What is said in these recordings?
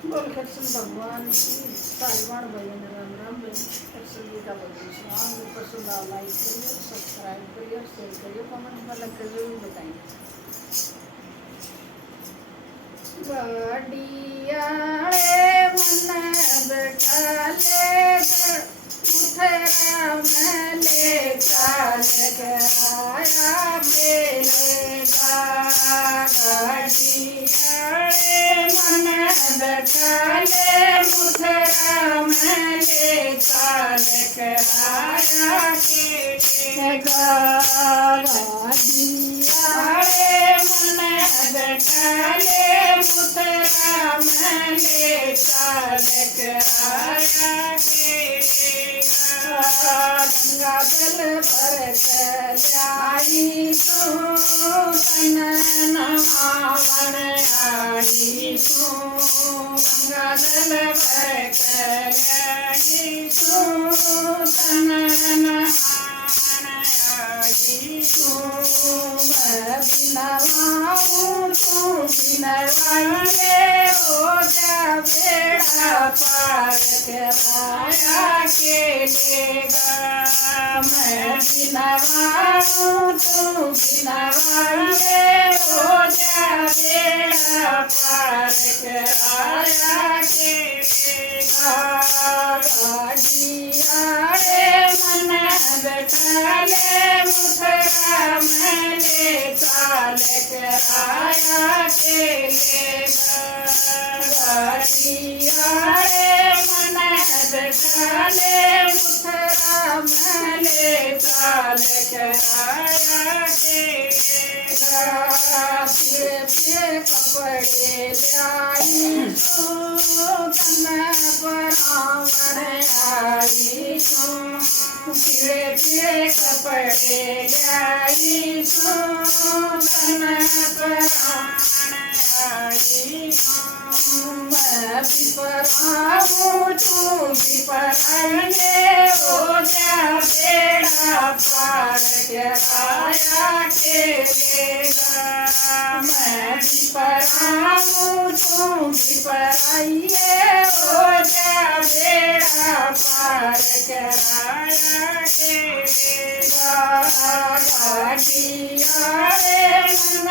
बोल कृष्ण भगवान की साहिवान भजन राम राम बहन कृष्ण जी का भजन सुनाओ। पसंद आओ लाइक करिए, सब्सक्राइब करिए, शेयर करिए, कमेंट में लग कर जरूर बताइए। गाड़ियाले मन बैठाले मुठरा में ले चाल कराया बेलेगा। गाड़ियाले मन बैठाले मुठरा में ले चाल कराया बेलेगा। गाड़ियाले मन बैठाले मुठरा में ले चाल कराया गंगा जल भर कर आई तू तन नहावन आई तू। गंगा जल भर कर आई तू तन नहावन आई तू। मैं बिनवाऊं तू बिनवाइए हो जा बेड़ा पार कराया केलेगा। मैं बिनवाऊं तू बिनवाइए हो जा बेड़ा पार कराया केलेगा। गाड़ियाले मन बैठाले मुठरा में ले चाल कराया केलेगा। गाड़ियाले मन बैठाले मुठरा में ले चाल कराया केलेगा। पे कपड़े लाई तू तन परावण आई तू। पे कपड़े लाई तू तन परावण आई तू। मैं भी पराऊं तू भी पराइए हो जा बेड़ा पार कराया केलेगा। मैं भी पराऊं तू भी पराइए हो जा बेड़ा पार कराया केलेगा। गाड़ियाले मन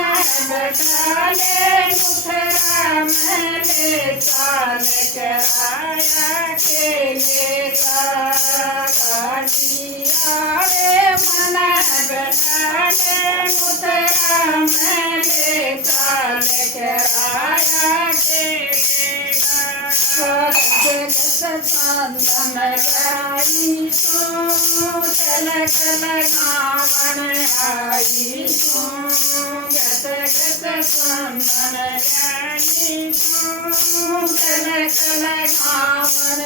बैठाले मुठरा में ले चाल कराया केलेगा। गाड़ियाले मन बैठाले मुठरा में ले चाल कराया केलेगा। चंदन गाई तू तलक लगावन आई तू। गत गत चंदन गाई तू तलक लगावन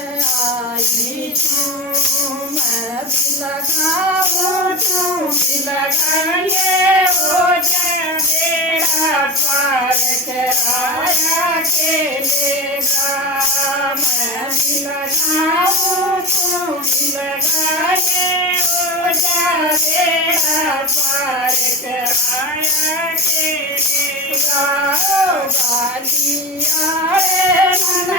आई तू। मैं भी लगाऊं तू भी लगाइए हो जा बेड़ा पार कराया केलेगा। मैं भी लगाऊं तू भी लगाइए हो जा बेड़ा पार कराया केलेगा। गाड़ियाले मन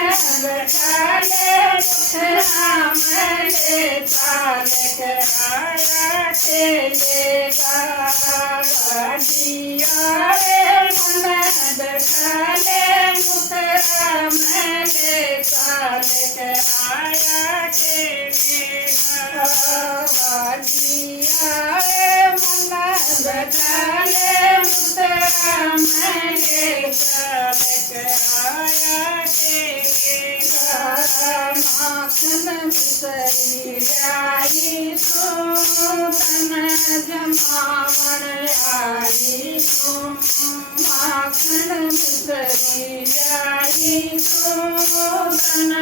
बैठाले मुठरा में ले चाल कराया केलेगा। गाड़ियाले मन बैठाले मुठरा में ले चाल कराया केलेगा। गाड़ियाले मन बैठाले मुठरा में ले चाल कराया केलेगा। माखन मिसरी लाई तू तन जमावन आई तू। माखन मिसरी लाई तू तन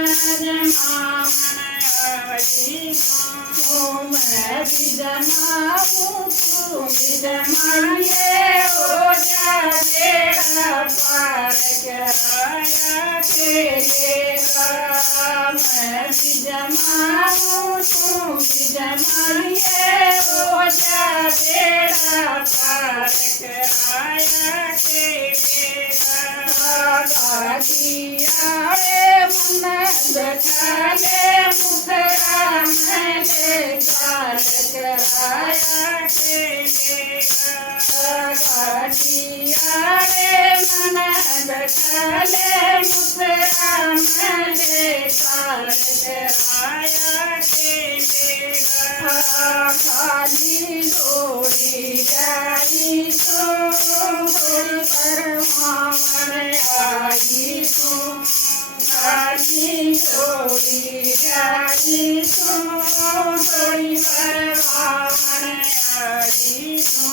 जमावन आई तू। मैं भी जमाऊं तू भी जमाइए हो जा बेड़ा पार कराया केलेगा। मैं भी जमाऊं तू भी जमाइए हो जा बेड़ा पार कराया केलेगा। गाड़ियाले बैठा ले मुखरा मैंने काल कराया घाटिया रे मन बैठा ले मुखरा मैंने काल कराया खाली दौड़ी जाई तो थोड़ी परमावन आई तो खाली दौड़ी जाई तो थोड़ी परमावन आई तो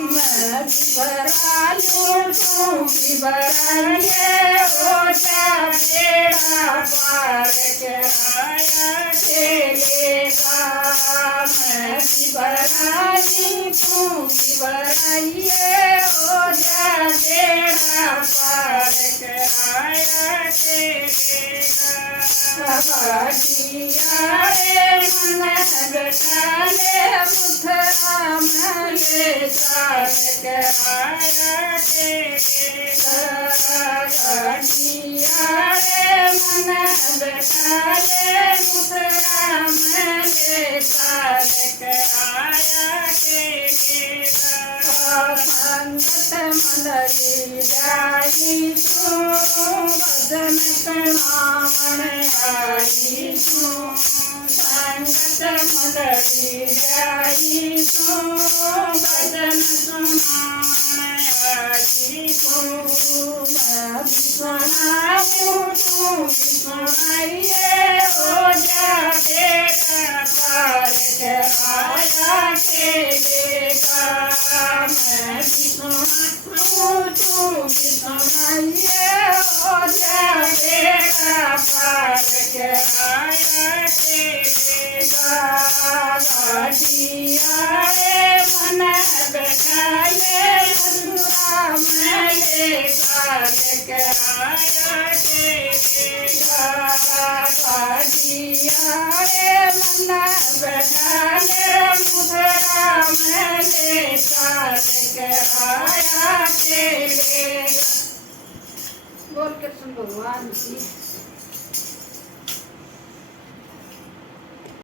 मैं भी भरा लूं तू भी भराइए ओ जा बेड़ा पार कराया खेलेगा मैं भी भराई तू भी भराइए ओ जा बेड़ा पार कराया खेलेगा घाटिया रे मन बैठा ले मुखरा मैंने काल कराया घाटिया रे मन बैठा ले मुखरा मैंने काल कराया संगत मंडली जाई तू भजन कणावण आई तू संगत मंडली जाई तू भजन कणावण आई तू मैं भी सुनाऊं तू भी सुनाइए ओ जा बेटा पार कराया खेलेगा मैं भी सुनाऊं तू भी सुनाइए ओ जा बेटा पार कराया खेलेगा घाटिया रे मन बैठा ले मधुरा मैंने काल कराया खेलेगा घाटिया रे मन बैठा ले मधुरा मैंने काल कराया खेलेगा। बोल कृष्ण भगवान की